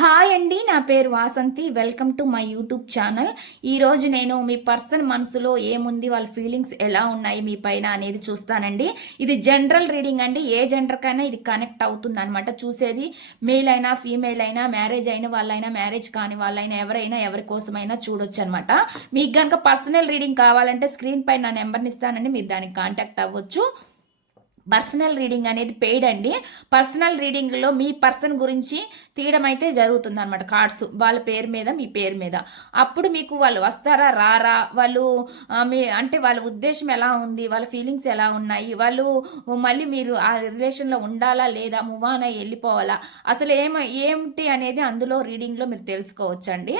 Hi అండి, నా పేరు Vasanthi. Welcome to my YouTube channel. ఈరోజు నేను మీ పర్సన్ మనసులో ఏముంది, వాళ్ళ ఫీలింగ్స్ ఎలా ఉన్నాయి మీ పైన అనేది చూస్తానండి. ఇది జనరల్ రీడింగ్ అండి. ఏ జెండర్కైనా ఇది కనెక్ట్ అవుతుంది అనమాట. చూసేది మేల్ అయినా ఫీమేల్ అయినా, మ్యారేజ్ అయిన వాళ్ళైనా మ్యారేజ్ కాని వాళ్ళైనా, ఎవరైనా ఎవరి కోసమైనా చూడొచ్చు అనమాట. మీకు కనుక పర్సనల్ రీడింగ్ కావాలంటే స్క్రీన్ పైన నా నెంబర్ని ఇస్తానండి, మీరు దానికి కాంటాక్ట్ అవ్వచ్చు. పర్సనల్ రీడింగ్ అనేది పెయిడ్ అండి. పర్సనల్ రీడింగ్లో మీ పర్సన్ గురించి తీయడం అయితే జరుగుతుంది అనమాట. కార్డ్స్ వాళ్ళ పేరు మీద, మీ పేరు మీద. అప్పుడు మీకు వాళ్ళు వస్తారా రారా, వాళ్ళు మీ అంటే వాళ్ళ ఉద్దేశం ఎలా ఉంది, వాళ్ళ ఫీలింగ్స్ ఎలా ఉన్నాయి, వాళ్ళు మళ్ళీ మీరు ఆ రిలేషన్లో ఉండాలా లేదా, మూవ్ ఆన్ అయ్యి వెళ్ళిపోవాలా, అసలు ఏమిటి అనేది అందులో రీడింగ్లో మీరు తెలుసుకోవచ్చండి.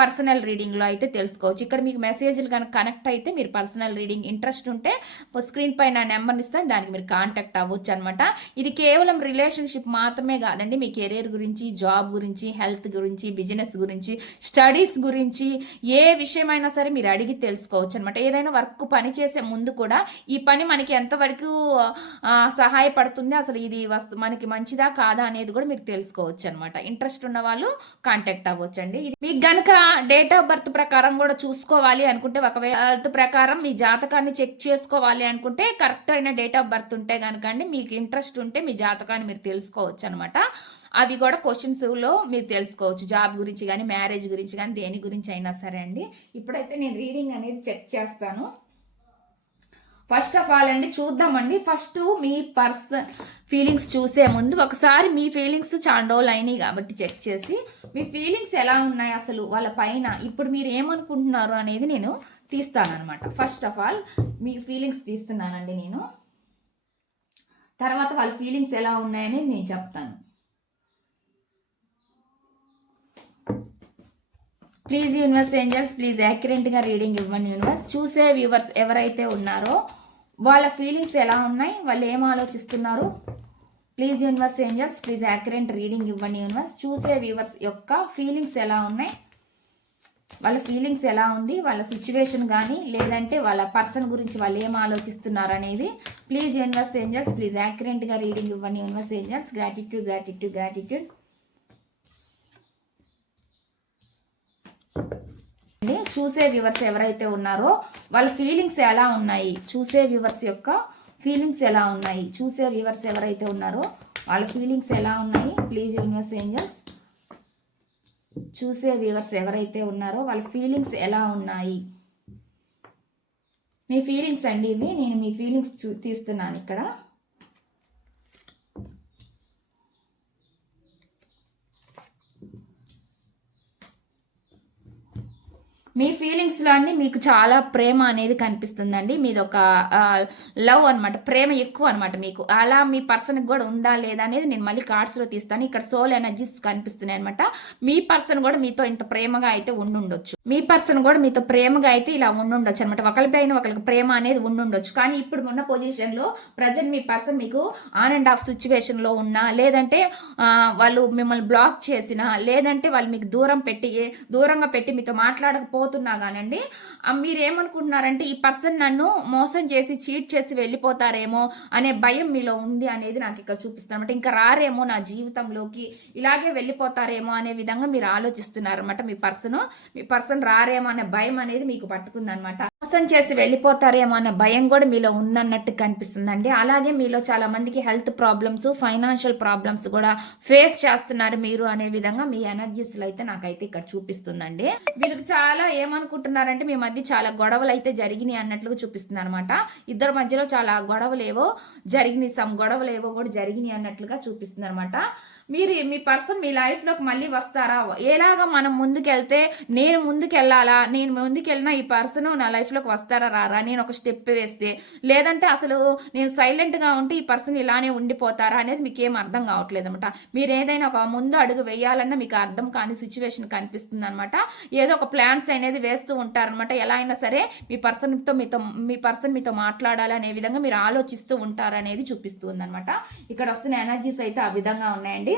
పర్సనల్ రీడింగ్లో అయితే తెలుసుకోవచ్చు. ఇక్కడ మీకు మెసేజ్లు కనుక కనెక్ట్ అయితే మీరు పర్సనల్ రీడింగ్ ఇంట్రెస్ట్ ఉంటే స్క్రీన్ పై నా నెంబర్ని ఇస్తాను, దానికి మీరు కాంటాక్ట్ అవ్వచ్చు అనమాట. ఇది కేవలం రిలేషన్షిప్ మాత్రమే కాదండి. మీ కెరీర్ గురించి, జాబ్ గురించి, హెల్త్ గురించి, బిజినెస్ గురించి, స్టడీస్ గురించి, ఏ విషయమైనా సరే మీరు అడిగి తెలుసుకోవచ్చు అనమాట. ఏదైనా వర్క్ పని చేసే ముందు కూడా ఈ పని మనకి ఎంతవరకు సహాయపడుతుంది, అసలు ఇది మనకి మంచిదా కాదా అనేది కూడా మీరు తెలుసుకోవచ్చు అనమాట. ఇంట్రెస్ట్ ఉన్న వాళ్ళు కాంటాక్ట్ అవ్వచ్చు అండి. ఇది మీకు గనక డేట్ ఆఫ్ బర్త్ ప్రకారం కూడా చూసుకోవాలి అనుకుంటే, ఒకవేళ ప్రకారం మీ జాతకాన్ని చెక్ చేసుకోవాలి అనుకుంటే, కరెక్ట్ అయిన డేట్ ఆఫ్ బర్త్ ఉంటే కనుక అండి, మీకు ఇంట్రెస్ట్ ఉంటే మీ జాతకాన్ని మీరు తెలుసుకోవచ్చు అనమాట. అవి కూడా క్వశ్చన్స్లో మీరు తెలుసుకోవచ్చు. జాబ్ గురించి కానీ, మ్యారేజ్ గురించి కానీ, దేని గురించి అయినా సరే అండి. ఇప్పుడైతే నేను రీడింగ్ అనేది చెక్ చేస్తాను. ఫస్ట్ ఆఫ్ ఆల్ అండి చూద్దామండి. ఫస్ట్ మీ పర్సన్ ఫీలింగ్స్ చూసే ముందు ఒకసారి మీ ఫీలింగ్స్ చాలా రోజులు అయినాయి కాబట్టి చెక్ చేసి మీ ఫీలింగ్స్ ఎలా ఉన్నాయి, అసలు వాళ్ళ పైన ఇప్పుడు మీరు ఏమనుకుంటున్నారు అనేది నేను తీస్తానమాట. ఫస్ట్ ఆఫ్ ఆల్ మీ ఫీలింగ్స్ తీస్తున్నానండి నేను. తర్వాత వాళ్ళ ఫీలింగ్స్ ఎలా ఉన్నాయని నేను చెప్తాను. ప్లీజ్ యూనివర్స్ ఏంజల్స్, ప్లీజ్ యాక్యురేట్గా రీడింగ్ ఇవ్వండి యూనివర్స్. చూసే వ్యూవర్స్ ఎవరైతే ఉన్నారో వాళ్ళ ఫీలింగ్స్ ఎలా ఉన్నాయి, వాళ్ళు ఏం ఆలోచిస్తున్నారు. Please universe angels, please accurate reading ఇవ్వండి యూనివర్స్. చూసే వ్యూవర్స్ యొక్క ఫీలింగ్స్ ఎలా ఉన్నాయి, వాళ్ళ ఫీలింగ్స్ ఎలా ఉంది, వాళ్ళ సిచ్యువేషన్ కానీ లేదంటే వాళ్ళ పర్సన్ గురించి వాళ్ళు ఏం ఆలోచిస్తున్నారు అనేది. ప్లీజ్ యూనివర్స్ ఏంజల్స్, ప్లీజ్ యాక్యురేట్గా రీడింగ్ ఇవ్వండి universe angels. Gratitude gratitude gratitude. చూసే వ్యూవర్స్ ఎవరైతే ఉన్నారో వాళ్ళ ఫీలింగ్స్ ఎలా ఉన్నాయి, చూసే వ్యూవర్స్ యొక్క ఫీలింగ్స్ ఎలా ఉన్నాయి, చూసే వ్యూవర్స్ ఎవరైతే ఉన్నారో వాళ్ళ ఫీలింగ్స్ ఎలా ఉన్నాయి. ప్లీజ్ యూనివర్స్ ఏంజల్స్, చూసే వ్యూవర్స్ ఎవరైతే ఉన్నారో వాళ్ళ ఫీలింగ్స్ ఎలా ఉన్నాయి. మీ ఫీలింగ్స్ అండి ఇవి, నేను మీ ఫీలింగ్స్ తీస్తున్నాను ఇక్కడ. మీ ఫీలింగ్స్లో అండి మీకు చాలా ప్రేమ అనేది కనిపిస్తుందండి. మీది ఒక లవ్ అనమాట, ప్రేమ ఎక్కువ అనమాట మీకు. అలా మీ పర్సన్కి కూడా ఉందా లేదా అనేది నేను మళ్ళీ కార్డ్స్లో తీస్తాను. ఇక్కడ సోల్ ఎనర్జీస్ కనిపిస్తున్నాయి అనమాట. మీ పర్సన్ కూడా మీతో ఇంత ప్రేమగా అయితే ఉండుండొచ్చు. మీ పర్సన్ కూడా మీతో ప్రేమగా అయితే ఇలా ఉండుండొచ్చు అనమాట. ఒకరిపైన ఒకరికి ప్రేమ అనేది ఉండుండొచ్చు. కానీ ఇప్పుడు ఉన్న పొజిషన్లో ప్రజెంట్ మీ పర్సన్ మీకు ఆన్ అండ్ ఆఫ్ సిచ్యువేషన్లో ఉన్నా, లేదంటే వాళ్ళు మిమ్మల్ని బ్లాక్ చేసినా, లేదంటే వాళ్ళు మీకు దూరంగా పెట్టి మీతో మాట్లాడకపోతున్నా కానండి, మీరు ఏమనుకుంటున్నారంటే ఈ పర్సన్ నన్ను మోసం చేసి చీట్ చేసి వెళ్ళిపోతారేమో అనే భయం మీలో ఉంది అనేది నాకు ఇక్కడ చూపిస్తుంది అనమాట. ఇంకా రారేమో నా జీవితంలోకి, ఇలాగే వెళ్ళిపోతారేమో అనే విధంగా మీరు ఆలోచిస్తున్నారన్నమాట. మీ పర్సన్ రారేమో అనే భయం అనేది మీకు పట్టుకుందనమాట. మోసం చేసి వెళ్ళిపోతారేమో అన్న భయం కూడా మీలో ఉందన్నట్టు కనిపిస్తుందండి. అలాగే మీలో చాలా మందికి హెల్త్ ప్రాబ్లమ్స్, ఫైనాన్షియల్ ప్రాబ్లమ్స్ కూడా ఫేస్ చేస్తున్నారు మీరు అనే విధంగా మీ ఎనర్జీస్లో అయితే నాకైతే ఇక్కడ చూపిస్తుందండి. వీళ్ళకి చాలా ఏమనుకుంటున్నారంటే మీ మధ్య చాలా గొడవలు అయితే జరిగినాయి అన్నట్లుగా చూపిస్తుంది అనమాట. ఇద్దరి మధ్యలో చాలా గొడవలు ఏవో కూడా జరిగినాయి అన్నట్లుగా చూపిస్తుంది అనమాట. మీ పర్సన్ మీ లైఫ్లోకి మళ్ళీ వస్తారా, ఎలాగా మనం ముందుకెళ్తే, నేను ముందుకెళ్ళాలా, నేను ముందుకెళ్ళినా ఈ పర్సన్ నా లైఫ్లోకి వస్తారా రారా, నేను ఒక స్టెప్ వేస్తే, లేదంటే అసలు నేను సైలెంట్గా ఉంటే ఈ పర్సన్ ఇలానే ఉండిపోతారా అనేది మీకు ఏం అర్థం కావట్లేదు అనమాట. మీరు ఏదైనా ఒక ముందు అడుగు వేయాలన్నా మీకు అర్థం కాని సిచ్యువేషన్ కనిపిస్తుంది అనమాట. ఏదో ఒక ప్లాన్స్ అనేది వేస్తూ ఉంటారనమాట. ఎలా అయినా సరే మీ పర్సన్ మీతో మాట్లాడాలి అనే విధంగా మీరు ఆలోచిస్తూ ఉంటారనేది చూపిస్తుంది అనమాట. ఇక్కడ వస్తున్న ఎనర్జీస్ అయితే ఆ విధంగా ఉన్నాయండి.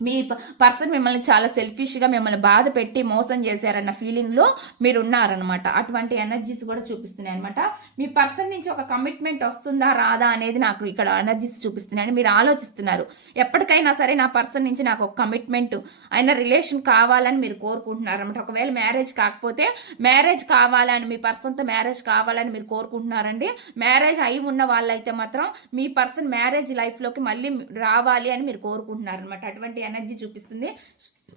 మీ పర్సన్ మిమ్మల్ని చాలా సెల్ఫిష్గా మిమ్మల్ని బాధ పెట్టి మోసం చేశారన్న ఫీలింగ్లో మీరు ఉన్నారనమాట. అటువంటి ఎనర్జీస్ కూడా చూపిస్తున్నాయి అనమాట. మీ పర్సన్ నుంచి ఒక కమిట్మెంట్ వస్తుందా రాదా అనేది నాకు ఇక్కడ ఎనర్జీస్ చూపిస్తున్నాయి. మీరు ఆలోచిస్తున్నారు ఎప్పటికైనా సరే నా పర్సన్ నుంచి నాకు ఒక కమిట్మెంట్ అయిన రిలేషన్ కావాలని మీరు కోరుకుంటున్నారు అనమాట. ఒకవేళ మ్యారేజ్ కాకపోతే మ్యారేజ్ కావాలని, మీ పర్సన్తో మ్యారేజ్ కావాలని మీరు కోరుకుంటున్నారండి. మ్యారేజ్ అయి ఉన్న వాళ్ళైతే మాత్రం మీ పర్సన్ మ్యారేజ్ లైఫ్లోకి మళ్ళీ రావాలి అని మీరు కోరుకుంటున్నారు అనమాట. అటువంటి ఎనర్జీ చూపిస్తుంది.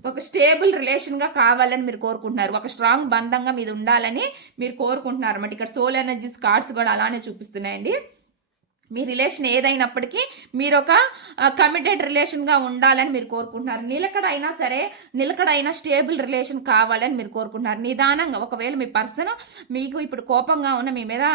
ఒక స్టేబుల్ రిలేషన్గా కావాలని మీరు కోరుకుంటున్నారు. ఒక స్ట్రాంగ్ బంధంగా మీద ఉండాలని మీరు కోరుకుంటున్నారు అన్నమాట. ఇక్కడ సోల్ ఎనర్జీస్ కార్డ్స్ కూడా అలానే చూపిస్తున్నాయండి. మీ రిలేషన్ ఏదైనప్పటికీ మీరు ఒక కమిటెడ్ రిలేషన్గా ఉండాలని మీరు కోరుకుంటున్నారు. నిలకడైనా సరే, నిలకడైన స్టేబుల్ రిలేషన్ కావాలని మీరు కోరుకుంటున్నారు. నిదానంగా ఒకవేళ మీ పర్సన్ మీకు ఇప్పుడు కోపంగా ఉన్న మీ మీద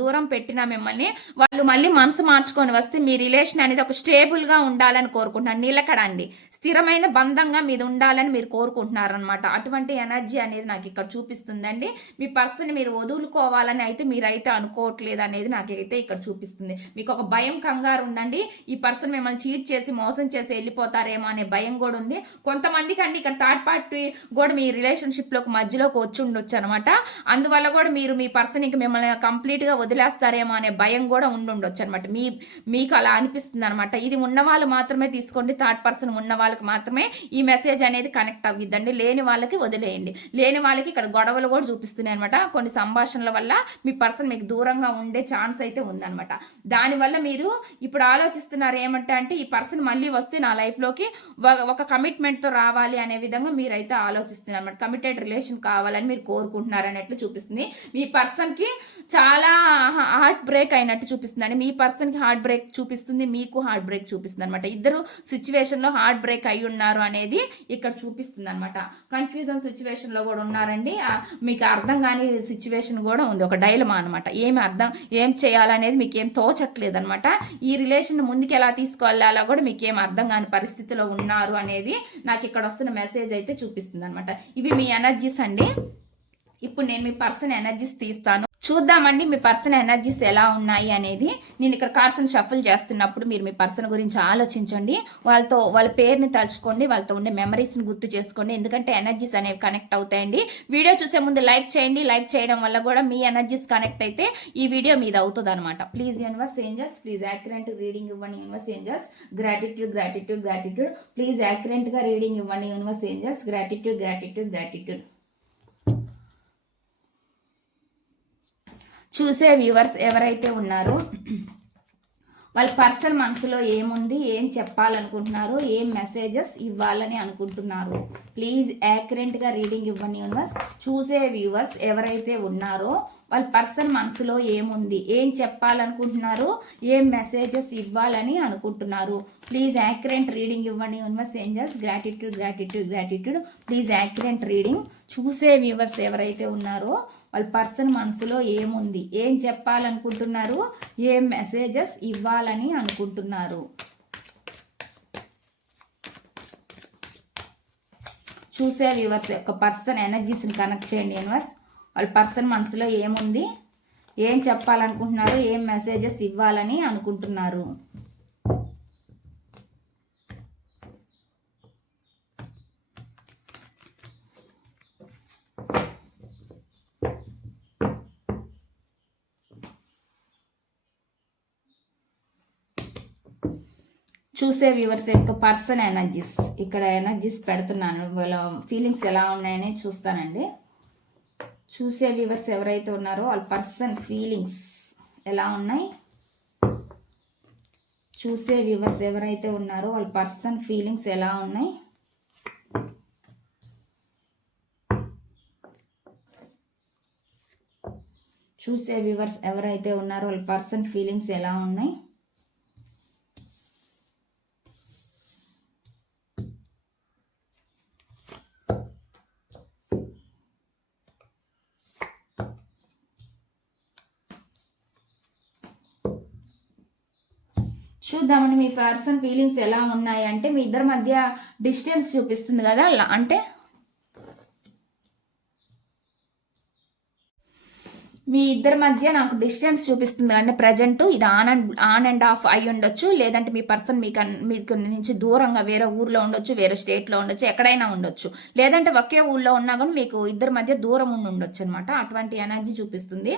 దూరం పెట్టినా మిమ్మల్ని వాళ్ళు మళ్ళీ మనసు మార్చుకొని వస్తే మీ రిలేషన్ అనేది ఒక స్టేబుల్గా ఉండాలని కోరుకుంటున్నారు. నిలకడండి, స్థిరమైన బంధంగా మీద ఉండాలని మీరు కోరుకుంటున్నారు అనమాట. అటువంటి ఎనర్జీ అనేది నాకు ఇక్కడ చూపిస్తుందండి. మీ పర్సన్ మీరు వదులుకోవాలని అయితే మీరైతే అనుకోవట్లేదు అనేది నాకైతే ఇక్కడ చూపిస్తుంది. మీకు ఒక భయం, కంగారు ఉందండి. ఈ పర్సన్ మిమ్మల్ని చీట్ చేసి మోసం చేసి వెళ్ళిపోతారేమో అనే భయం కూడా ఉంది. కొంతమందికి అండి ఇక్కడ థర్డ్ పార్టీ కూడా మీ రిలేషన్షిప్లోకి మధ్యలోకి వచ్చి ఉండొచ్చు అనమాట. అందువల్ల కూడా మీరు మీ పర్సన్ ఇంక మిమ్మల్ని కంప్లీట్గా వదిలేస్తారేమో అనే భయం కూడా ఉండొచ్చు అనమాట. మీకు అలా అనిపిస్తుంది అనమాట. ఇది ఉన్న వాళ్ళు మాత్రమే తీసుకోండి. థర్డ్ పర్సన్ ఉన్న వాళ్ళకి మాత్రమే ఈ మెసేజ్ అనేది కనెక్ట్ అవ్విద్దండి. లేని వాళ్ళకి వదిలేయండి. లేని వాళ్ళకి ఇక్కడ గొడవలు కూడా చూపిస్తున్నాయి అనమాట. కొన్ని సంభాషణల వల్ల మీ పర్సన్ మీకు దూరంగా ఉండే ఛాన్స్ అయితే ఉందన్నమాట. దానివల్ల మీరు ఇప్పుడు ఆలోచిస్తున్నారు ఏమంటే అంటే ఈ పర్సన్ మళ్ళీ వస్తే నా లైఫ్లోకి ఒక కమిట్మెంట్తో రావాలి అనే విధంగా మీరైతే ఆలోచిస్తున్నారు అన్నమాట. కమిటెడ్ రిలేషన్ కావాలని మీరు కోరుకుంటున్నారు అన్నట్లు చూపిస్తుంది. మీ పర్సన్కి చాలా హార్ట్ బ్రేక్ అయినట్టు చూపిస్తుంది అండి. మీ పర్సన్కి హార్ట్ బ్రేక్ చూపిస్తుంది, మీకు హార్ట్ బ్రేక్ చూపిస్తుంది అనమాట. ఇద్దరు సిచ్యువేషన్లో హార్ట్ బ్రేక్ అయి ఉన్నారు అనేది ఇక్కడ చూపిస్తుంది అనమాట. కన్ఫ్యూజన్ సిచ్యువేషన్లో కూడా ఉన్నారండి. మీకు అర్థం కాని సిచ్యువేషన్ కూడా ఉంది, ఒక డైలమా అనమాట. ఏం చేయాలనేది మీకు ఏం తోచట్లేదు అనమాట. ఈ రిలేషన్ ముందుకు ఎలా తీసుకెళ్ళాలో కూడా మీకు ఏం అర్థం కాని పరిస్థితిలో ఉన్నారు అనేది నాకు ఇక్కడ వస్తున్న మెసేజ్ అయితే చూపిస్తుంది అనమాట. ఇవి మీ ఎనర్జీస్ అండి. ఇప్పుడు నేను మీ పర్సన్ ఎనర్జీస్ తీస్తాను, చూద్దామండి మీ పర్సన్ ఎనర్జీస్ ఎలా ఉన్నాయి అనేది. నేను ఇక్కడ కార్డ్స్ని షఫుల్ చేస్తున్నప్పుడు మీరు మీ పర్సన్ గురించి ఆలోచించండి. వాళ్ళ పేరుని తలుచుకోండి, వాళ్ళతో ఉండే మెమరీస్ని గుర్తు చేసుకోండి. ఎందుకంటే ఎనర్జీస్ అనేవి కనెక్ట్ అవుతాయండి. వీడియో చూసే ముందు లైక్ చేయండి. లైక్ చేయడం వల్ల కూడా మీ ఎనర్జీస్ కనెక్ట్ అయితే ఈ వీడియో మీద అవుతుంది అనమాట. Please universe angels, please accurate reading ఇవ్వండి universe angels. Gratitude gratitude gratitude. Please యాక్యురెంట్గా రీడింగ్ ఇవ్వండి universe angels. Gratitude gratitude gratitude. చూసే వ్యూవర్స్ ఎవరైతే ఉన్నారో వాళ్ళ పర్సన్ మనసులో ఏముంది, ఏం చెప్పాలనుకుంటున్నారు, ఏం మెసేజెస్ ఇవ్వాలని అనుకుంటున్నారు. ప్లీజ్ యాక్యురెంట్గా రీడింగ్ ఇవ్వండి యూనివర్స్. చూసే వ్యూవర్స్ ఎవరైతే ఉన్నారో వాళ్ళ పర్సన్ మనసులో ఏముంది, ఏం చెప్పాలనుకుంటున్నారు, ఏం మెసేజెస్ ఇవ్వాలని అనుకుంటున్నారు. ప్లీజ్ యాక్యురెంట్ రీడింగ్ ఇవ్వండి universe angels. Gratitude gratitude gratitude. Please accurate reading. చూసే వ్యూవర్స్ ఎవరైతే ఉన్నారో వాళ్ళ పర్సన్ మనసులో ఏముంది, ఏం చెప్పాలనుకుంటున్నారు, ఏం మెసేజెస్ ఇవ్వాలని అనుకుంటున్నారు. చూసే వ్యూవర్స్ యొక్క పర్సన్ ఎనర్జీస్ని కనెక్ట్ చేయండి యూనివర్స్. వాళ్ళ పర్సన్ మనసులో ఏముంది, ఏం చెప్పాలనుకుంటున్నారు, ఏం మెసేజెస్ ఇవ్వాలని అనుకుంటున్నారు. చూసే వ్యూవర్స్ యొక్క పర్సన్ ఎనర్జీస్, ఇక్కడ ఎనర్జీస్ పెడుతున్నాను. వాళ్ళ ఫీలింగ్స్ ఎలా ఉన్నాయని చూస్తానండి. చూసే వ్యూవర్స్ ఎవరైతే ఉన్నారో వాళ్ళ పర్సన్ ఫీలింగ్స్ ఎలా ఉన్నాయి. చూసే వ్యూవర్స్ ఎవరైతే ఉన్నారో వాళ్ళ పర్సన్ ఫీలింగ్స్ ఎలా ఉన్నాయి. చూసే వ్యూవర్స్ ఎవరైతే ఉన్నారో వాళ్ళ పర్సన్ ఫీలింగ్స్ ఎలా ఉన్నాయి. చూద్దామండి మీ పర్సన్ ఫీలింగ్స్ ఎలా ఉన్నాయి అంటే మీ ఇద్దరి మధ్య డిస్టెన్స్ చూపిస్తుంది కదా, అంటే మీ ఇద్దరి మధ్య నాకు డిస్టెన్స్ చూపిస్తుంది అంటే ప్రజెంట్ ఇది ఆన్ అండ్ ఆఫ్ అయి ఉండొచ్చు, లేదంటే మీ పర్సన్ మీకు నుంచి దూరంగా వేరే ఊర్లో ఉండొచ్చు, వేరే స్టేట్లో ఉండొచ్చు, ఎక్కడైనా ఉండొచ్చు, లేదంటే ఒకే ఊళ్ళో ఉన్నా కూడా మీకు ఇద్దరి మధ్య దూరం ఉండి ఉండొచ్చు అనమాట. అటువంటి ఎనర్జీ చూపిస్తుంది.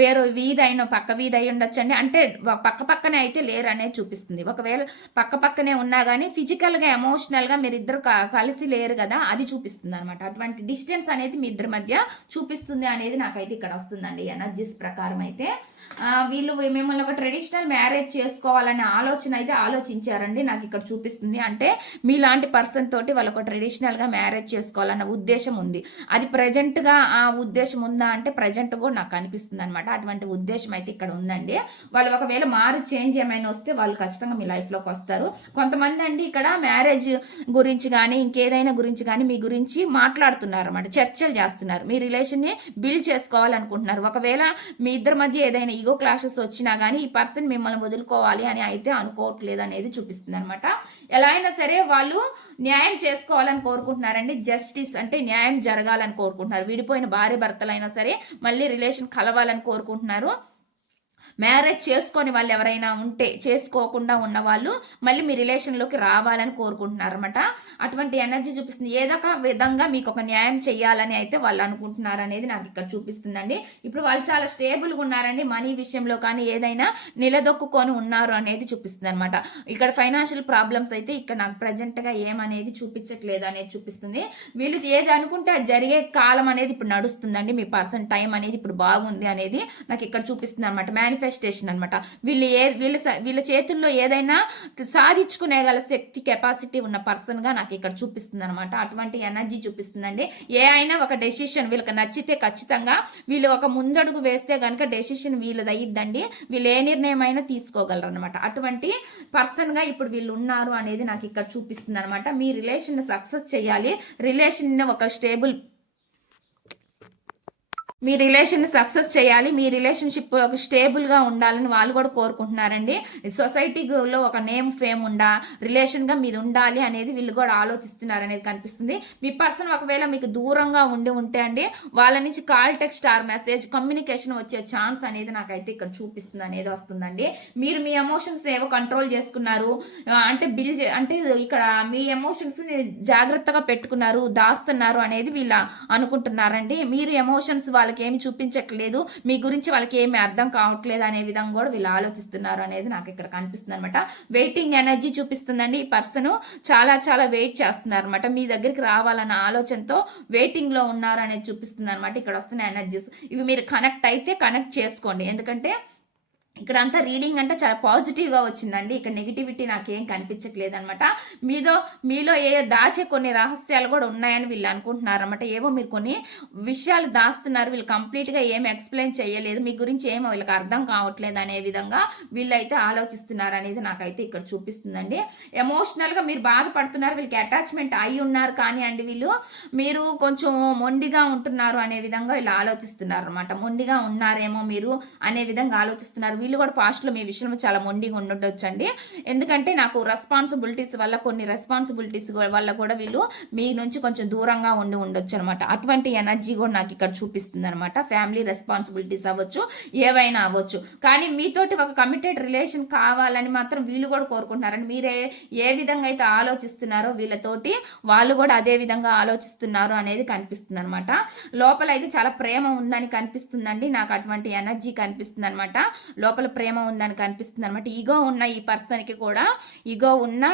వేరే వీధి అయిన పక్క వీధి అయి ఉండొచ్చు అండి, అంటే పక్క పక్కనే అయితే లేరు అనేది చూపిస్తుంది. ఒకవేళ పక్క పక్కనే ఉన్నా కానీ ఫిజికల్గా ఎమోషనల్గా మీరు ఇద్దరు కలిసి లేరు కదా, అది చూపిస్తుంది అనమాట. అటువంటి డిస్టెన్స్ అనేది మీ ఇద్దరి మధ్య చూపిస్తుంది అనేది నాకైతే ఇక్కడ వస్తుందండి ఎనర్జీస్ ప్రకారం అయితే. వీళ్ళు మిమ్మల్ని ఒక ట్రెడిషనల్ మ్యారేజ్ చేసుకోవాలనే ఆలోచన అయితే ఆలోచించారండి, నాకు ఇక్కడ చూపిస్తుంది. అంటే మీలాంటి పర్సన్ తోటి వాళ్ళు ఒక ట్రెడిషనల్గా మ్యారేజ్ చేసుకోవాలన్న ఉద్దేశం ఉంది. అది ప్రజెంట్గా ఆ ఉద్దేశం ఉందా అంటే ప్రజెంట్ కూడా నాకు అనిపిస్తుంది అనమాట. అటువంటి ఉద్దేశం అయితే ఇక్కడ ఉందండి. వాళ్ళు ఒకవేళ చేంజ్ ఏమైనా వస్తే వాళ్ళు ఖచ్చితంగా మీ లైఫ్లోకి వస్తారు. కొంతమంది అండి ఇక్కడ మ్యారేజ్ గురించి కానీ ఇంకేదైనా గురించి కానీ మీ గురించి మాట్లాడుతున్నారు అనమాట, చర్చలు చేస్తున్నారు, మీ రిలేషన్ని బిల్డ్ చేసుకోవాలనుకుంటున్నారు. ఒకవేళ మీ ఇద్దరి మధ్య ఏదైనా ఈగో క్లాషెస్ వచ్చినా కానీ ఈ పర్సన్ మిమ్మల్ని వదులుకోవాలి అని అయితే అనుకోవట్లేదు అనేది చూపిస్తుంది అనమాట. ఎలా అయినా సరే వాళ్ళు న్యాయం చేసుకోవాలని కోరుకుంటున్నారండి. జస్టిస్ అంటే న్యాయం జరగాలని కోరుకుంటున్నారు. విడిపోయిన భార్య భర్తలైనా సరే మళ్ళీ రిలేషన్ కలవాలని కోరుకుంటున్నారు. మ్యారేజ్ చేసుకొని వాళ్ళు ఎవరైనా ఉంటే చేసుకోకుండా ఉన్న వాళ్ళు మళ్ళీ మీ రిలేషన్లోకి రావాలని కోరుకుంటున్నారు అనమాట. అటువంటి ఎనర్జీ చూపిస్తుంది. ఏదో ఒక విధంగా మీకు ఒక న్యాయం చేయాలని అయితే వాళ్ళు అనుకుంటున్నారు అనేది నాకు ఇక్కడ చూపిస్తుందండి. ఇప్పుడు వాళ్ళు చాలా స్టేబుల్గా ఉన్నారండి, మనీ విషయంలో కానీ ఏదైనా నిలదొక్కుకొని ఉన్నారు అనేది చూపిస్తుంది అనమాట. ఇక్కడ ఫైనాన్షియల్ ప్రాబ్లమ్స్ అయితే ఇక్కడ నాకు ప్రజెంట్గా ఏమనేది చూపించట్లేదు అనేది చూపిస్తుంది. వీళ్ళు ఏది అనుకుంటే అది జరిగే కాలం అనేది ఇప్పుడు నడుస్తుందండి. మీ పర్సన్ టైం అనేది ఇప్పుడు బాగుంది అనేది నాకు ఇక్కడ చూపిస్తుంది అనమాట. మేనిఫెస్టేషన్ అనమాట. వీళ్ళ చేతుల్లో ఏదైనా సాధించుకునేగల శక్తి కెపాసిటీ ఉన్న పర్సన్గా నాకు ఇక్కడ చూపిస్తుంది అనమాట. అటువంటి ఎనర్జీ చూపిస్తుందండి. ఏ అయినా ఒక డెసిషన్ వీళ్ళకి నచ్చితే ఖచ్చితంగా వీళ్ళు ఒక ముందడుగు వేస్తే కనుక డెసిషన్ వీళ్ళది అయ్యిద్దండి. వీళ్ళు ఏ నిర్ణయం అయినా తీసుకోగలరు అనమాట. అటువంటి పర్సన్గా ఇప్పుడు వీళ్ళు ఉన్నారు అనేది నాకు ఇక్కడ చూపిస్తుంది అనమాట. మీ రిలేషన్ సక్సెస్ చేయాలి, రిలేషన్ ఒక స్టేబుల్ మీ రిలేషన్ సక్సెస్ చేయాలి, మీ రిలేషన్షిప్ ఒక స్టేబుల్గా ఉండాలని వాళ్ళు కూడా కోరుకుంటున్నారండి. సొసైటీలో ఒక నేమ్ ఫేమ్ రిలేషన్గా మీది ఉండాలి అనేది వీళ్ళు కూడా ఆలోచిస్తున్నారు అనేది కనిపిస్తుంది. మీ పర్సన్ ఒకవేళ మీకు దూరంగా ఉంటే అండి వాళ్ళ నుంచి call text or message communication వచ్చే ఛాన్స్ అనేది నాకైతే ఇక్కడ చూపిస్తుంది అనేది వస్తుందండి. మీరు మీ ఎమోషన్స్ ఏవో కంట్రోల్ చేసుకున్నారు అంటే అంటే ఇక్కడ మీ ఎమోషన్స్ జాగ్రత్తగా పెట్టుకున్నారు, దాస్తున్నారు అనేది వీళ్ళు అనుకుంటున్నారండి. మీరు ఎమోషన్స్ వాళ్ళకి ఏమి చూపించట్లేదు, మీ గురించి వాళ్ళకి ఏమి అర్థం కావట్లేదు అనే విధంగా కూడా వీళ్ళు ఆలోచిస్తున్నారు అనేది నాకు ఇక్కడ కనిపిస్తుంది అనమాట. వెయిటింగ్ ఎనర్జీ చూపిస్తుందండి. ఈ పర్సన్ చాలా చాలా వెయిట్ చేస్తున్నారు అనమాట, మీ దగ్గరికి రావాలన్న ఆలోచనతో వెయిటింగ్ లో ఉన్నారు అనేది చూపిస్తుంది అనమాట. ఇక్కడ వస్తున్న ఎనర్జీస్ ఇవి మీరు కనెక్ట్ అయితే కనెక్ట్ చేసుకోండి, ఎందుకంటే ఇక్కడ అంతా రీడింగ్ అంటే చాలా పాజిటివ్గా వచ్చిందండి. ఇక్కడ నెగిటివిటీ నాకేం కనిపించట్లేదు అనమాట. మీలో దాచే కొన్ని రహస్యాలు కూడా ఉన్నాయని వీళ్ళు అనుకుంటున్నారు అనమాట. ఏవో మీరు కొన్ని విషయాలు దాస్తున్నారు, వీళ్ళు కంప్లీట్గా ఏం ఎక్స్ప్లెయిన్ చేయలేదు, మీ గురించి ఏమో వీళ్ళకి అర్థం కావట్లేదు అనే విధంగా వీళ్ళైతే ఆలోచిస్తున్నారు అనేది నాకైతే ఇక్కడ చూపిస్తుందండి. ఎమోషనల్గా మీరు బాధపడుతున్నారు, వీళ్ళకి అటాచ్మెంట్ అయి ఉన్నారు, కానీ అండి మీరు కొంచెం మొండిగా ఉంటున్నారు అనే విధంగా వీళ్ళు ఆలోచిస్తున్నారు అనమాట. మొండిగా ఉన్నారేమో మీరు అనే విధంగా ఆలోచిస్తున్నారు. వీళ్ళు కూడా పాస్ట్లో మీ విషయంలో చాలా మొండిగా ఉండొచ్చు అండి, ఎందుకంటే నాకు రెస్పాన్సిబిలిటీస్ వల్ల కొన్ని రెస్పాన్సిబిలిటీస్ వల్ల కూడా వీళ్ళు మీ నుంచి కొంచెం దూరంగా ఉండొచ్చు అనమాట. అటువంటి ఎనర్జీ కూడా నాకు ఇక్కడ చూపిస్తుంది అనమాట. ఫ్యామిలీ రెస్పాన్సిబిలిటీస్ అవ్వచ్చు, ఏవైనా అవ్వచ్చు, కానీ మీతోటి ఒక కమిటెడ్ రిలేషన్ కావాలని మాత్రం వీళ్ళు కూడా కోరుకుంటున్నారని మీరే ఏ విధంగా అయితే ఆలోచిస్తున్నారో వీళ్ళతోటి వాళ్ళు కూడా అదే విధంగా ఆలోచిస్తున్నారు అనేది కనిపిస్తుంది అనమాట. లోపల అయితే చాలా ప్రేమ ఉందని కనిపిస్తుందండి, నాకు అటువంటి ఎనర్జీ కనిపిస్తుంది అనమాట. లోపల ప్రేమ ఉందని కనిపిస్తుంది అనమాట. ఈగో ఉన్న ఈ పర్సన్కి కూడా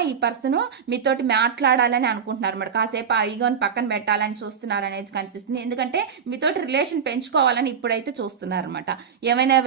ఈ పర్సన్ మీతోటి మాట్లాడాలని అనుకుంటున్నారు అనమాట. కాసేపు ఆ ఈగోని పక్కన పెట్టాలని చూస్తున్నారు అనేది కనిపిస్తుంది, ఎందుకంటే మీతోటి రిలేషన్ పెంచుకోవాలని ఇప్పుడైతే చూస్తున్నారు అనమాట. ఏమైనా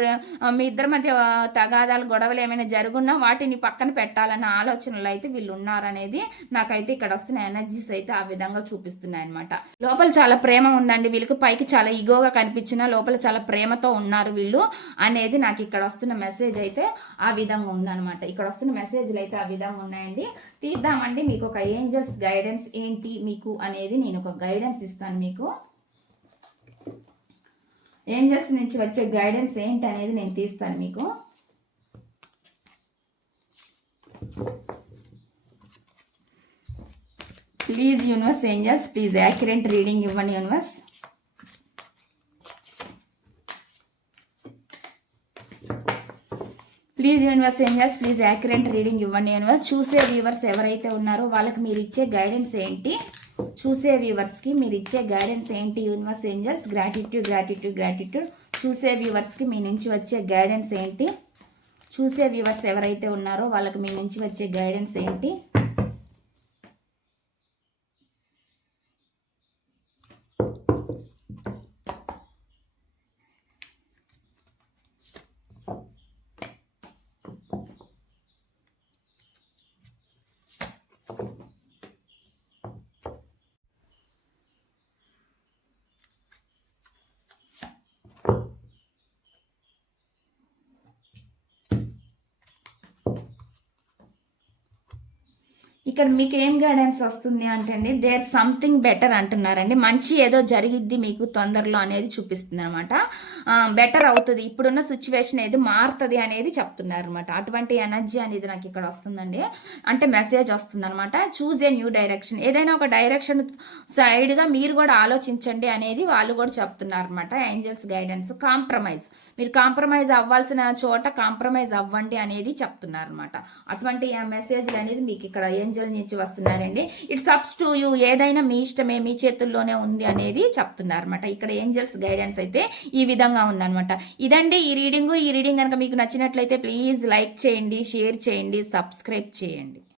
మీ ఇద్దరి మధ్య తగాదాలు గొడవలు ఏమైనా జరుగున్నా వాటిని పక్కన పెట్టాలన్న ఆలోచనలు అయితే వీళ్ళు ఉన్నారనేది నాకైతే ఇక్కడ వస్తున్న ఎనర్జీస్ అయితే ఆ విధంగా చూపిస్తున్నాయి అనమాట. లోపల చాలా ప్రేమ ఉందండి వీళ్ళకి, పైకి చాలా ఈగోగా కనిపించినా లోపల చాలా ప్రేమతో ఉన్నారు వీళ్ళు అనేది నాకు ఇక్కడ వస్తున్న మెసేజ్ అయితే ఆ విధంగా ఉందన్నమాట. ఇక్కడ వస్తున్న మెసేజ్లు అయితే ఆ విధంగా ఉన్నాయండి. తీద్దామండి మీకు ఒక ఏంజల్స్ గైడెన్స్ ఏంటి మీకు అనేది నేను ఒక గైడెన్స్ ఇస్తాను. మీకు ఏంజల్స్ నుంచి వచ్చే గైడెన్స్ ఏంటి అనేది నేను తీస్తాను మీకు. Please universe angels, please accurate reading ఇవ్వండి universe. Please universe angels, please accurate reading ఇవ్వండి యూనివర్స్. చూసే వ్యూవర్స్ ఎవరైతే ఉన్నారో వాళ్ళకి మీరు ఇచ్చే గైడెన్స్ ఏంటి? చూసే వ్యూవర్స్కి మీరు ఇచ్చే గైడెన్స్ ఏంటి universe angels? Gratitude gratitude gratitude. చూసే వ్యూవర్స్కి మీ నుంచి వచ్చే గైడెన్స్ ఏంటి? చూసే వ్యూవర్స్ ఎవరైతే ఉన్నారో వాళ్ళకి మీ నుంచి వచ్చే గైడెన్స్ ఏంటి? ఇక్కడ మీకు ఏం గైడెన్స్ వస్తుంది అంటే అండి, దేర్ సంథింగ్ బెటర్ అంటున్నారండి. మంచి ఏదో జరిగిద్ది మీకు తొందరలో అనేది చూపిస్తుంది అనమాట. బెటర్ అవుతుంది, ఇప్పుడున్న సిచ్యువేషన్ ఏది మారుతుంది అనేది చెప్తున్నారు అనమాట. అటువంటి ఎనర్జీ అనేది నాకు ఇక్కడ వస్తుందండి. అంటే మెసేజ్ వస్తుంది అనమాట. చూజ్ ఏ న్యూ డైరెక్షన్, ఏదైనా ఒక డైరెక్షన్ సైడ్గా మీరు కూడా ఆలోచించండి అనేది వాళ్ళు కూడా చెప్తున్నారు అనమాట. Angels guidance. కాంప్రమైజ్, మీరు కాంప్రమైజ్ అవ్వాల్సిన చోట కాంప్రమైజ్ అవ్వండి అనేది చెప్తున్నారు అనమాట. అటువంటి మెసేజ్లు అనేది మీకు ఇక్కడ ఏంజల్ నుంచి వస్తున్నారండి. ఇట్స్ అప్స్ టు యూ, ఏదైనా మీ ఇష్టమే, మీ చేతుల్లోనే ఉంది అనేది చెప్తున్నారు అనమాట. ఇక్కడ ఏంజల్స్ గైడెన్స్ అయితే ఈ విధంగా ఉందన్నమాట. ఇదండి ఈ రీడింగ్. ఈ రీడింగ్ కనుక మీకు నచ్చినట్లయితే ప్లీజ్ లైక్ చేయండి, షేర్ చేయండి, సబ్స్క్రైబ్ చేయండి.